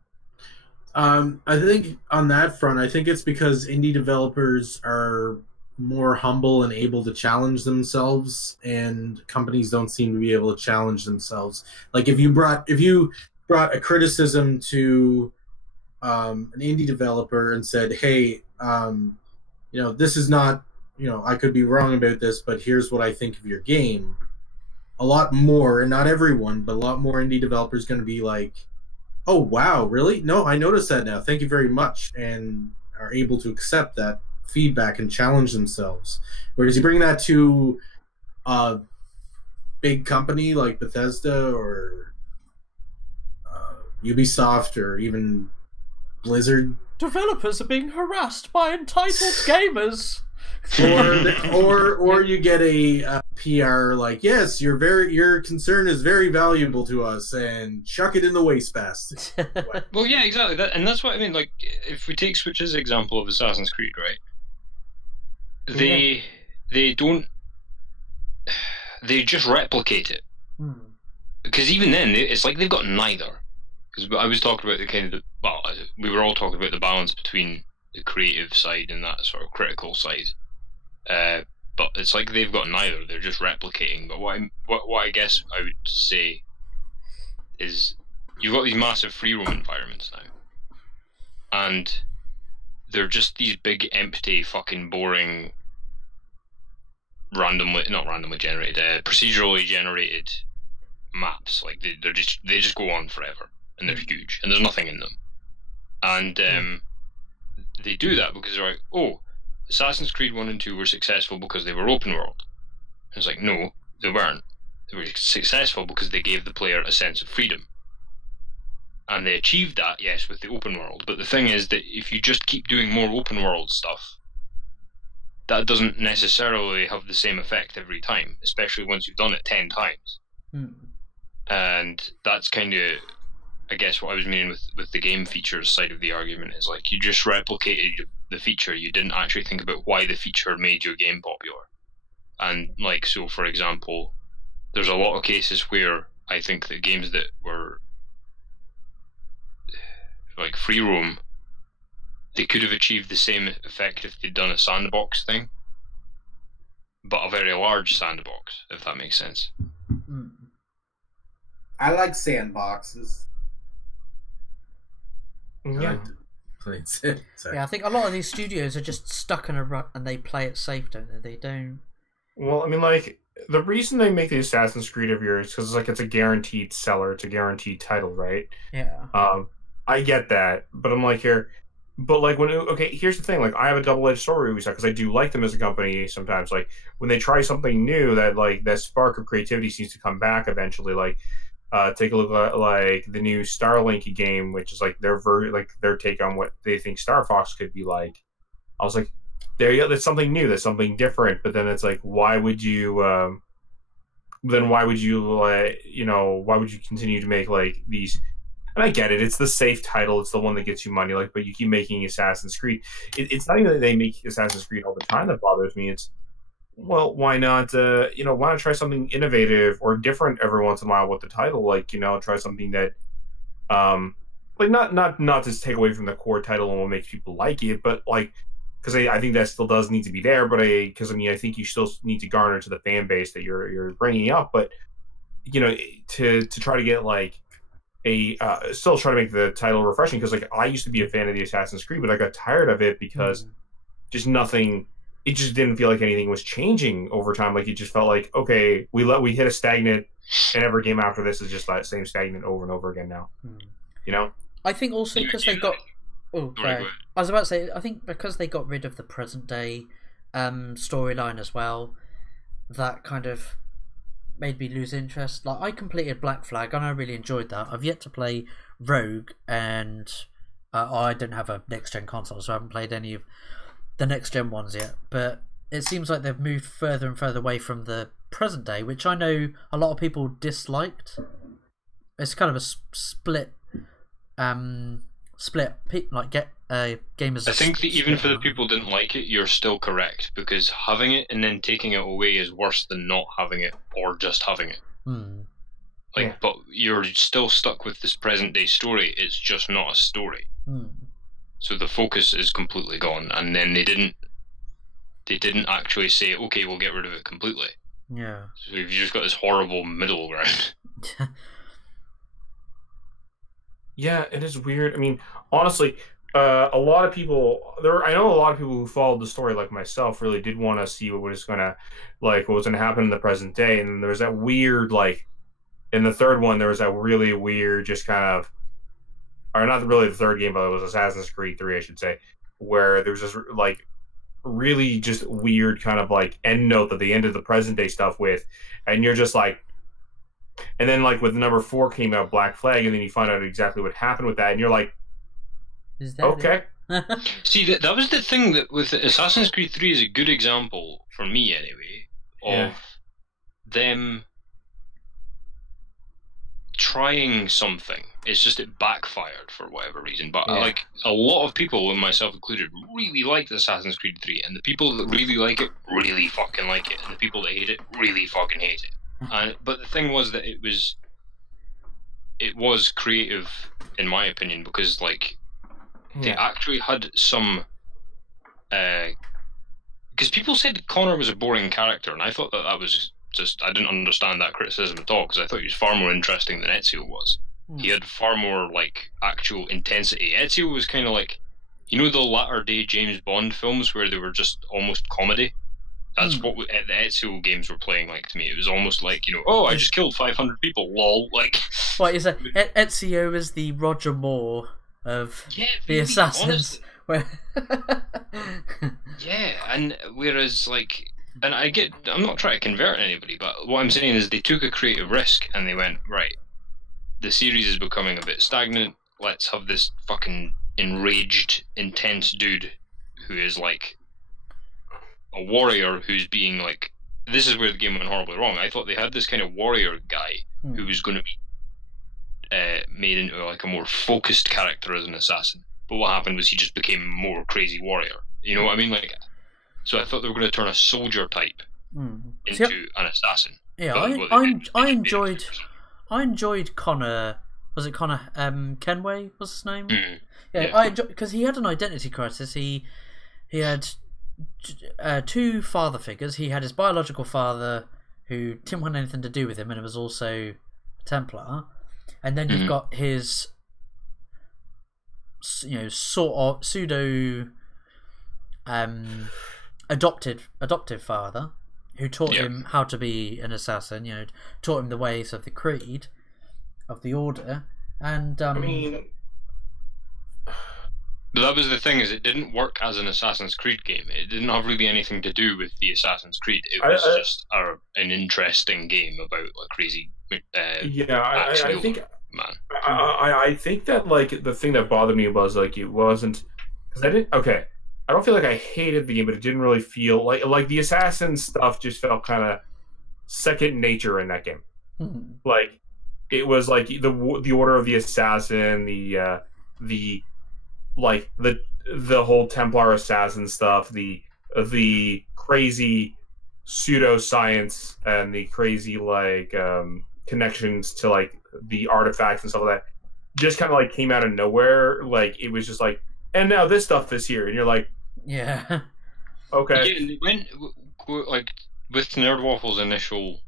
I think on that front, I think it's because indie developers are more humble and able to challenge themselves, and companies don't seem to be able to challenge themselves. Like if you brought a criticism to an indie developer and said, hey, this is not, I could be wrong about this, but here's what I think of your game. A lot more, and not everyone, but a lot more indie developers going to be like, oh, wow, really? No, I noticed that now. Thank you very much. And are able to accept that feedback and challenge themselves. Whereas you bring that to a big company like Bethesda or Ubisoft or even Blizzard. Developers are being harassed by entitled gamers. Or you get a PR like, yes, your concern is very valuable to us, and chuck it in the wastebasket. Well, yeah, exactly. And that's what I mean. Like, if we take Switch as an example of Assassin's Creed, right? They just replicate it. Because even then, it's like they've got neither. Because I was talking about we were all talking about the balance between the creative side and that sort of critical side. But it's like they've got neither. They're just replicating. But what I guess I would say is you've got these massive free roam environments now, and they're just these big, empty, fucking boring, procedurally generated maps. Like they just go on forever, and they're huge, and there's nothing in them. And they do that because they're like, oh, Assassin's Creed 1 and 2 were successful because they were open world. And it's like, no, they weren't. They were successful because they gave the player a sense of freedom. And they achieved that, yes, with the open world. But the thing is that if you just keep doing more open world stuff, that doesn't necessarily have the same effect every time, especially once you've done it 10 times. And that's kind of, I guess, what I was meaning with the game features side of the argument is like you just replicated the feature. You didn't actually think about why the feature made your game popular. And like, so for example, there's a lot of cases where I think that games that were like free roam, they could have achieved the same effect if they'd done a sandbox thing, but a very large sandbox, if that makes sense. I like sandboxes. Yeah. Yeah, I think a lot of these studios are just stuck in a rut and they play it safe, don't they? They don't. Well, I mean, like, the reason they make the Assassin's Creed every year is because it's a guaranteed seller, it's a guaranteed title, right? Yeah. I get that, but I'm like here, but like here's the thing, like I have a double-edged sword with Ubisoft because I do like them as a company sometimes. Like when they try something new, that spark of creativity seems to come back eventually. Like take a look at like the new Starlink game, which is like their take on what they think Star Fox could be like. I was like, there you go, that's something new, that's something different. But then it's like, why would you why would you continue to make like these? And I get it, it's the safe title, it's the one that gets you money, like, but you keep making Assassin's Creed. It's not even that they make Assassin's Creed all the time that bothers me. It's, well, why not try something innovative or different every once in a while with the title? Like, try something that like not to take away from the core title and what makes people like it, but like, because I think that still does need to be there, but I think you still need to garner to the fan base that you're bringing up, but to try to get like still try to make the title refreshing, because like I used to be a fan of the Assassin's Creed, but I got tired of it because just nothing. It just didn't feel like anything was changing over time. Like it just felt like, okay, we hit a stagnant, and every game after this is just that same stagnant over and over again now. I think also because they got. Oh, sorry. I was about to say, I think because they got rid of the present day storyline as well, that kind of made me lose interest. Like I completed Black Flag and I really enjoyed that. I've yet to play Rogue, and I don't have a next gen console, so I haven't played any of the next gen ones yet. But it seems like they've moved further and further away from the present day, which I know a lot of people disliked. It's kind of a split like get gamers. I think that even for the people who didn't like it, you're still correct, because having it and then taking it away is worse than not having it or just having it. But you're still stuck with this present day story. It's just not a story. So the focus is completely gone, and then they didn't they didn't actually say, okay, we'll get rid of it completely. Yeah. So you've just got this horrible middle ground. Yeah, it is weird. I mean, honestly, a lot of people I know a lot of people who followed the story, like myself, really did want to see what was gonna happen in the present day. And then there was that weird, like, in the third one, there was that really weird, just kind of, or not really the third game, but it was Assassin's Creed 3, I should say, where there was this, like, really just weird kind of, like, end note that they ended the present day stuff with, and you're just like, and then, like, with number 4 came out, Black Flag, and then you find out exactly what happened with that, and you're like, is that okay. See, that was the thing that with Assassin's Creed 3 is a good example, for me anyway, of them trying something. It's just it backfired for whatever reason. But like a lot of people, and myself included, really liked Assassin's Creed 3, and the people that really like it really fucking like it, and the people that hate it really fucking hate it. But the thing was that it was creative, in my opinion, because like they actually had some. Because people said Connor was a boring character, and I thought that was just, I didn't understand that criticism at all, because I thought he was far more interesting than Ezio was. He had far more, like, actual intensity. Ezio was kind of like, you know, the latter day James Bond films where they were just almost comedy? That's what the Ezio games were playing like to me. It was almost like, you know, oh, I just killed 500 people, lol. Like, what is it? Ezio is the Roger Moore of the Assassins. Yeah, and whereas, like, and I'm not trying to convert anybody, but what I'm saying is they took a creative risk and they went, right, the series is becoming a bit stagnant, let's have this fucking enraged, intense dude who is like a warrior who's being like, this is where the game went horribly wrong. I thought they had this kind of warrior guy who was going to be made into like a more focused character as an assassin. But what happened was he just became a more crazy warrior. You know what I mean? Like, so I thought they were going to turn a soldier type into an assassin. Yeah, I enjoyed Connor. Was it Connor Kenway? Was his name? Yeah, I enjoyed because he had an identity crisis. He had two father figures. He had his biological father, who didn't want anything to do with him, and it was also a Templar. And then you've got his, you know, sort of pseudo adoptive father, who taught him how to be an assassin. You know, taught him the ways of the creed, of the order, and I mean, but that was the thing, is it didn't work as an Assassin's Creed game. It didn't have really anything to do with the Assassin's Creed. It was just an interesting game about a crazy I think man. I think that, like, the thing that bothered me was, like, it wasn't, because I don't feel like I hated the game, but it didn't really feel like the assassin stuff just felt kind of second nature in that game. Like, it was like the order of the assassin, the whole Templar assassin stuff, the crazy pseudoscience and the crazy, like, connections to, like, the artifacts and stuff like that just kind of, like, came out of nowhere. Like, it was just like, and now this stuff is here, and you're like, yeah, okay. Yeah, and they went, like, with Nerdwaffle's initial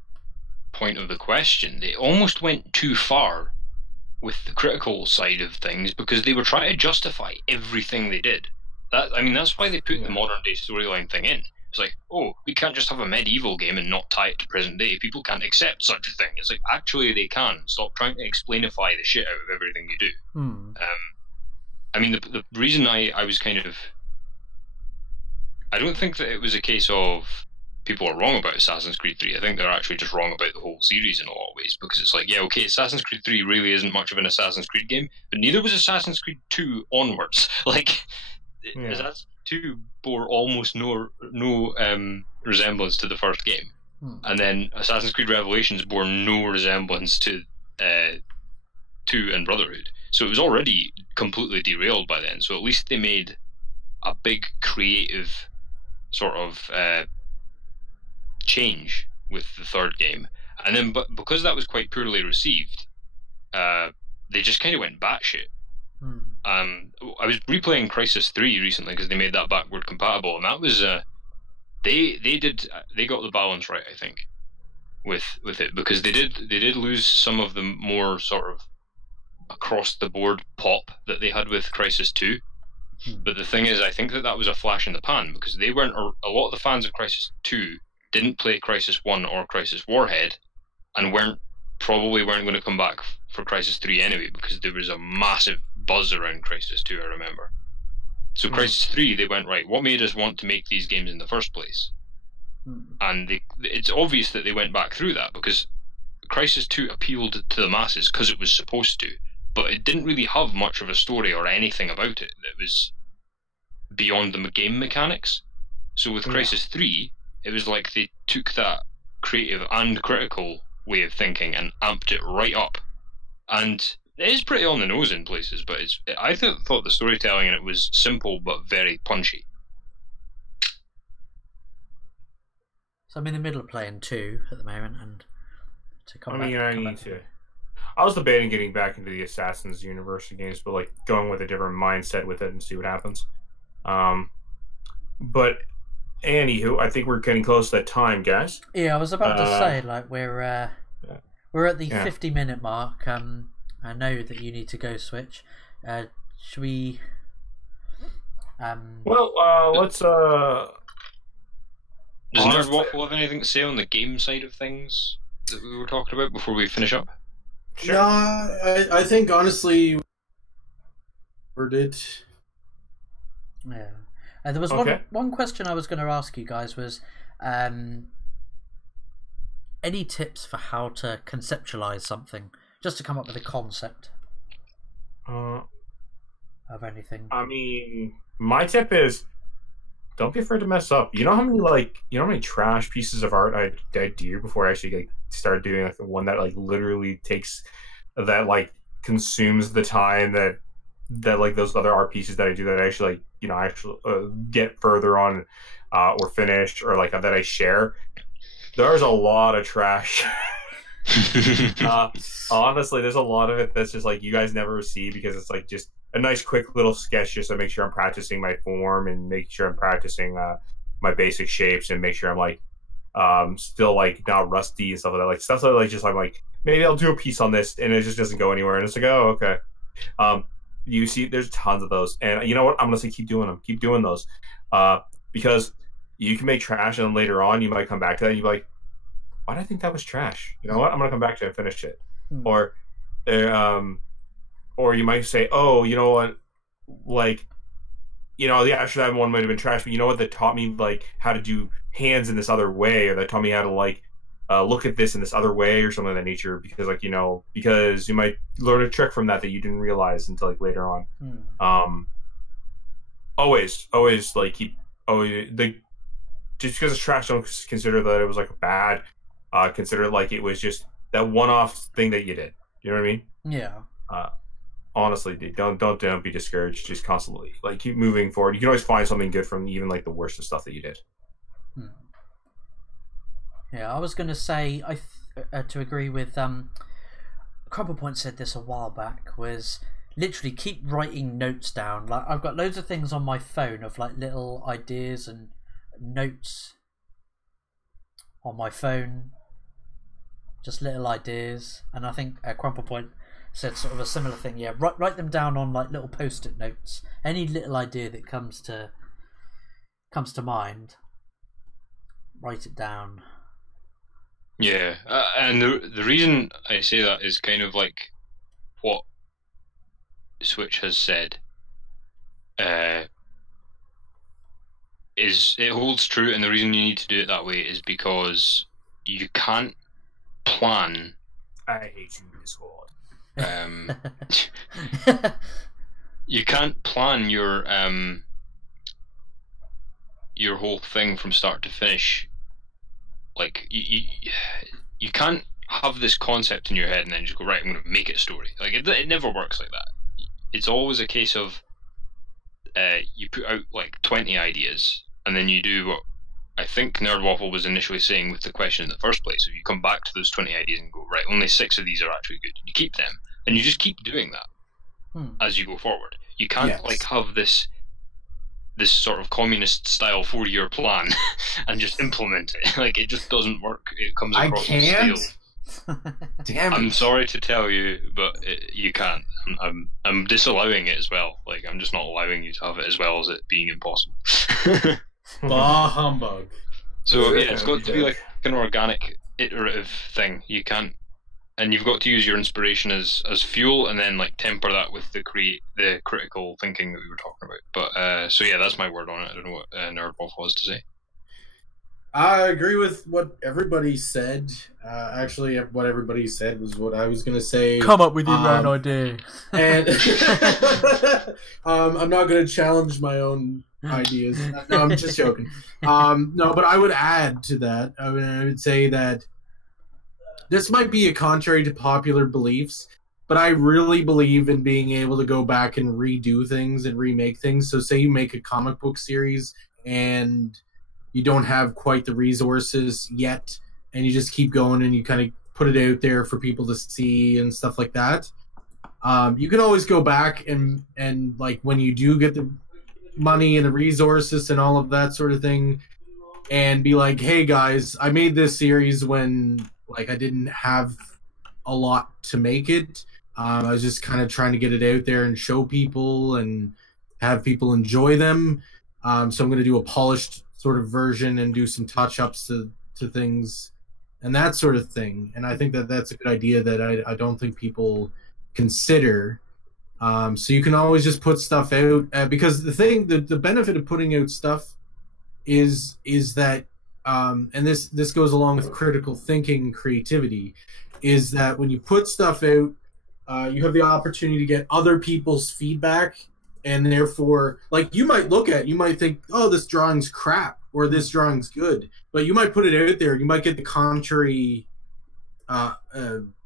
point of the question, they almost went too far with the critical side of things, because they were trying to justify everything they did. That's why they put the modern day storyline thing in. It's like, oh, we can't just have a medieval game and not tie it to present day. People can't accept such a thing. It's like, actually they can. Stop trying to explainify the shit out of everything you do. I mean, the reason I was kind of, I don't think that it was a case of people are wrong about Assassin's Creed 3. I think they're actually just wrong about the whole series in a lot of ways, because it's like, yeah, okay, Assassin's Creed 3 really isn't much of an Assassin's Creed game, but neither was Assassin's Creed 2 onwards. Like, Assassin's Creed 2 bore almost no resemblance to the first game. And then Assassin's Creed Revelations bore no resemblance to 2 and Brotherhood. So it was already completely derailed by then. So at least they made a big creative sort of change with the third game. And then, but because that was quite poorly received, they just kind of went batshit. I was replaying Crysis 3 recently because they made that backward compatible, and that was they got the balance right, I think, with it, because they did lose some of the more sort of across the board pop that they had with Crysis 2. But the thing is, I think that was a flash in the pan, because they weren't, a lot of the fans of Crysis 2 didn't play Crysis 1 or Crysis Warhead, and probably weren't going to come back for Crysis 3 anyway, because there was a massive buzz around Crysis 2, I remember. So Crysis 3, they went, right, what made us want to make these games in the first place? And it's obvious that they went back through that, because Crysis 2 appealed to the masses because it was supposed to, but it didn't really have much of a story or anything about it that was beyond the game mechanics. So with Crysis 3, it was like they took that creative and critical way of thinking and amped it right up. And it is pretty on the nose in places, but I thought the storytelling in it was simple but very punchy. So I'm in the middle of playing 2 at the moment, and to come back. I need to. I was debating getting back into the Assassin's universe games, but like going with a different mindset with it and see what happens. But anywho, I think we're getting close to that time, guys. Yeah, I was about to say, like, we're at the 50-minute mark. I know that you need to go, Switch. Should we? Let's. Does Nerd Waffle have anything to say on the game side of things that we were talking about before we finish up? Sure. No, I think honestly, we did. Yeah. There was one question I was going to ask you guys was, any tips for how to conceptualize something, just to come up with a concept of anything? I mean, my tip is, don't be afraid to mess up. You know how many trash pieces of art I do before I actually start doing like the one that like literally takes that like consumes the time that like those other art pieces that I do that I actually get further on or finish or like that I share. There's a lot of trash. Honestly, there's a lot of it that's just like you guys never see because it's like just a nice quick little sketch just to make sure I'm practicing my form and make sure I'm practicing my basic shapes and make sure I'm like still like not rusty and stuff like that. Like stuff that like just I'm like maybe I'll do a piece on this and it just doesn't go anywhere and it's like, oh, okay. You see there's tons of those and you know what, I'm gonna say keep doing them, keep doing those because you can make trash and then later on you might come back to that and you're like, why did I think that was trash? You know what, I'm gonna come back to it and finish it. Or you might say, oh, you know what, like, you know, the Astronaut one might have been trash, but you know what, that taught me like how to do hands in this other way, or that taught me how to like look at this in this other way or something of that nature, because like, you know, because you might learn a trick from that you didn't realize until like later on. Always like keep just because it's trash, don't consider that it was like bad. Consider it like it was just that one-off thing that you did. You know what I mean? Yeah. Honestly, dude, don't be discouraged. Just constantly like keep moving forward. You can always find something good from even like the worst of stuff that you did. Yeah, I was going to say to agree with Crumple Point said this a while back, was literally keep writing notes down. Like I've got loads of things on my phone of like little ideas and notes on my phone, just little ideas, and I think Crumple Point said sort of a similar thing. Yeah, write them down on like little post-it notes. Any little idea that comes to mind, write it down. Yeah, and the reason I say that is kind of like what Switch has said. Is it holds true, and the reason you need to do it that way is because you can't plan. I hate you, Discord. You can't plan your whole thing from start to finish. Like you can't have this concept in your head and then just go, right, I'm going to make it a story. Like it never works like that. It's always a case of you put out like 20 ideas and then you do what I think Nerd Waffle was initially saying with the question in the first place. If you come back to those 20 ideas and go, right, only 6 of these are actually good, you keep them and you just keep doing that as you go forward. You can't like have this this sort of communist-style 4-year plan and just implement it. Like, it just doesn't work. It comes across as stale. Damn it. I'm sorry to tell you, but you can't. I'm disallowing it as well. Like, I'm just not allowing you to have it as well as it being impossible. Bah humbug. So yeah, it's got to be like an organic, iterative thing. You can't, and you've got to use your inspiration as fuel, and then like temper that with the critical thinking that we were talking about. But so yeah, that's my word on it. I don't know what Nerdwolf was to say. I agree with what everybody said. Actually, what everybody said was what I was going to say. Come up with your own idea. And I'm not going to challenge my own ideas. No, I'm just joking. No, but I would add to that. I would say that this might be a contrary to popular beliefs, but I really believe in being able to go back and redo things and remake things. So say you make a comic book series and you don't have quite the resources yet, and you just keep going and you kind of put it out there for people to see and stuff like that. You can always go back and like when you do get the money and the resources and all of that sort of thing, and be like, hey guys, I made this series when like I didn't have a lot to make it. I was just kind of trying to get it out there and show people and have people enjoy them. So I'm going to do a polished sort of version and do some touch-ups to things and that sort of thing. And I think that that's a good idea that I don't think people consider. So you can always just put stuff out because the benefit of putting out stuff is that and this goes along with critical thinking and creativity, is that when you put stuff out, you have the opportunity to get other people's feedback. And therefore, like you might think, oh, this drawing's crap or this drawing's good, but you might put it out there. You might get the contrary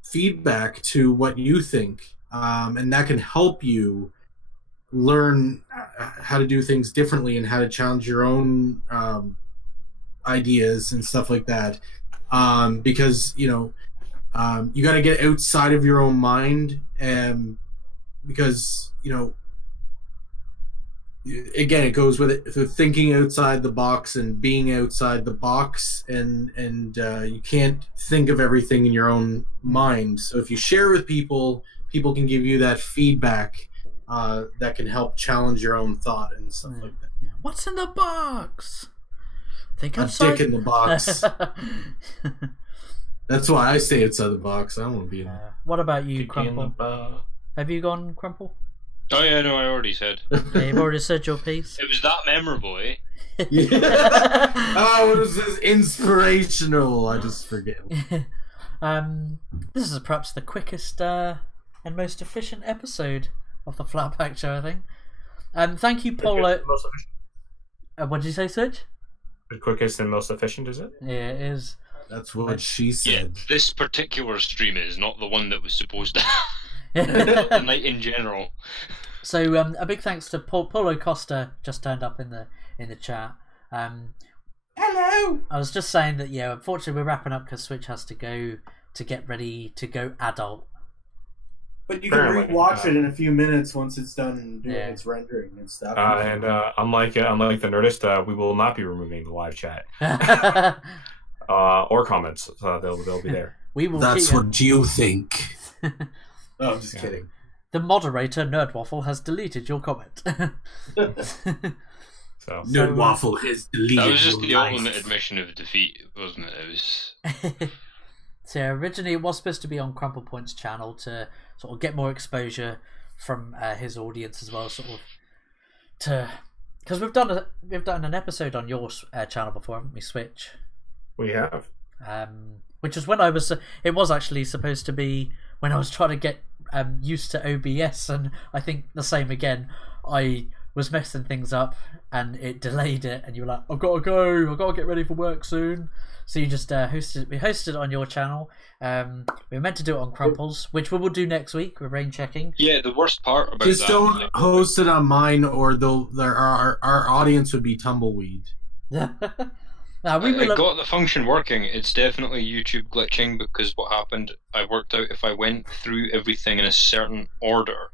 feedback to what you think, and that can help you learn how to do things differently and how to challenge your own ideas and stuff like that. Because you got to get outside of your own mind, because again, it goes with it, thinking outside the box and being outside the box, and you can't think of everything in your own mind. So if you share with people can give you that feedback that can help challenge your own thought and stuff like that. Yeah. What's in the box? Think a outside. Dick in the box. That's why I stay outside the box. I don't want to be in. What about you, Crumple? Have you gone, Crumple? Oh yeah, no, I already said. Yeah, you've already said your piece. It was that memorable, eh? Yeah. Oh, it was this inspirational. I just forget. This is perhaps the quickest and most efficient episode of the Flatpack Show, I think. Thank you, Polo. What did you say, Switch? The quickest and most efficient, is it? Yeah, it is. That's what she said. Yeah, this particular stream is not the one that was supposed to happen. The night in general. So a big thanks to Paulo Costa, just turned up in the chat. Hello. I was just saying that unfortunately we're wrapping up because Switch has to go to get ready to go adult. But you can rewatch it in a few minutes once it's done doing its rendering and stuff. And unlike the Nerdist, we will not be removing the live chat or comments. They'll be there. We will. That's what you think. Oh, I'm just kidding. The moderator, Nerdwaffle, has deleted your comment. So Nerdwaffle has deleted. That was just the life. ultimate admission of defeat, wasn't it? It was. So originally it was supposed to be on Crumple Point's channel to sort of get more exposure from his audience as well, sort of because we've done an episode on your channel before, haven't we, Switch? We have. Which is when it was actually supposed to be when I was trying to get used to OBS, and I think the same again. I was messing things up and it delayed it, and you were like, I've got to go, I've got to get ready for work soon. So you just we hosted it on your channel. We were meant to do it on Crumples, which we will do next week. We're rain checking. Yeah, the worst part about just that, don't host it on mine, or our audience would be tumbleweed. I got the function working. It's definitely YouTube glitching, because what happened, I worked out if I went through everything in a certain order,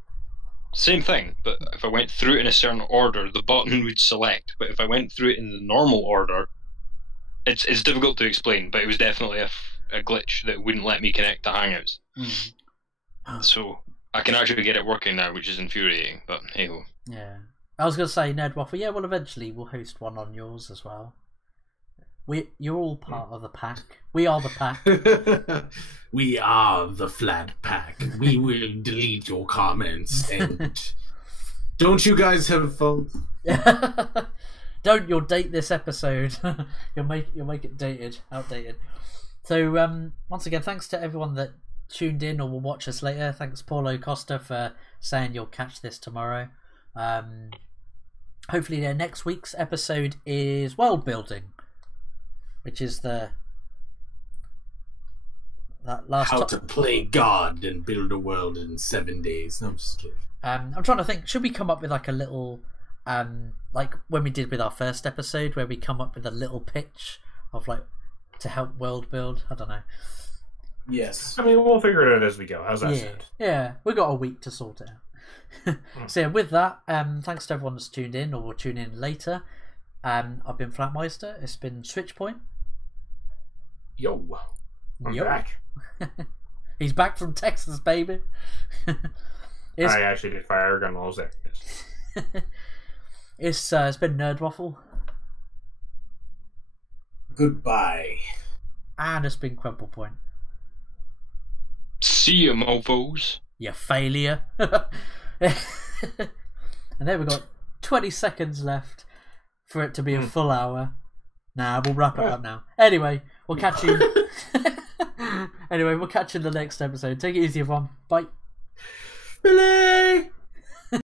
Same thing, but if I went through it in a certain order, the button would select. But if I went through it in the normal order, it's difficult to explain. But it was definitely a glitch that wouldn't let me connect to Hangouts. So I can actually get it working now, which is infuriating. But hey ho. Yeah, I was gonna say Nerd Waffle. Yeah, well, eventually we'll host one on yours as well. You're all part of the pack. We are the pack. We are the flat pack. We will delete your comments. And don't you guys have phones? Don't. You'll date this episode. You'll make it outdated. So once again, thanks to everyone that tuned in or will watch us later. Thanks Paulo Costa for saying you'll catch this tomorrow. Hopefully next week's episode is world building, which is that last how to play God and build a world in 7 days. No, I'm just kidding. I'm trying to think, should we come up with like a little like when we did with our first episode where we come up with a little pitch of like to help world build? I don't know. Yes. I mean, we'll figure it out as we go. How's that sound? Yeah, we've got a week to sort it out. So yeah, with that, thanks to everyone that's tuned in or will tune in later. I've been Flatmeister. It's been Switchpoint. Yo. I'm back. He's back from Texas, baby. I actually did fire a gun while I was there. Yes. It's been Nerd Waffle. Goodbye. And it's been Crumple Point. See ya, mofos. You failure. And then we've got 20 seconds left for it to be a full hour. Nah, we'll wrap it up now. Anyway, we'll catch you. We'll catch you in the next episode. Take it easy, everyone. Bye. Billy!